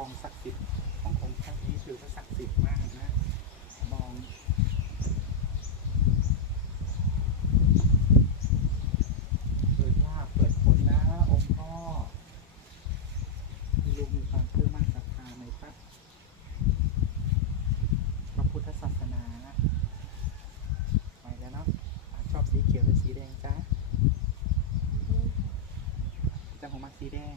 องศักดิ์สิทธิ์ขององค์พระนี้ถือว่าศักดิ์สิทธิ์มากนะมองเปิดว่าเปิดผลนะองค์พ่อมีลูกมีความเชื่อมั่นศรัทธาในพระพระพุทธศาสนาไปแล้วเนาะอะชอบสีเขียวหรือสีแดงจ๊ะเจ้าของมักสีแดง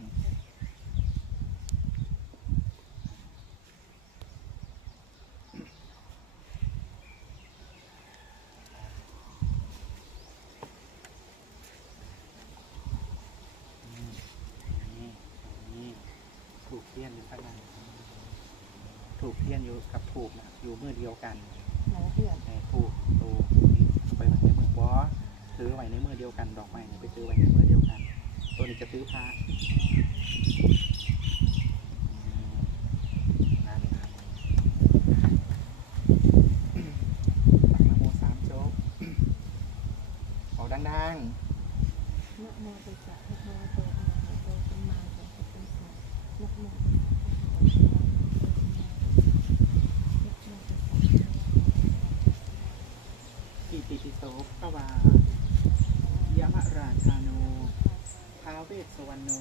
นี่นี่นี่ ถูกเทียนอยู่ข้างในถูกเทียนอยู่กับถูกนะอยู่มือเดียวกันไหนเพื่อนแต่ถูกตูนี่เอาไปไว้ในมือบอถือไว้ในมือเดียวกัน ดอกไม้นี่ไปซื้อไว้ในมือเดียวกัน ตัวนี้จะซื้อพระอืมนั่นนะตักนะโมสามโจ๊กเอาดังนะโมตัสสะภะคะวะโตอะระหะโต ติโสภวายมราชาโนท้าวเวสสวรรณโน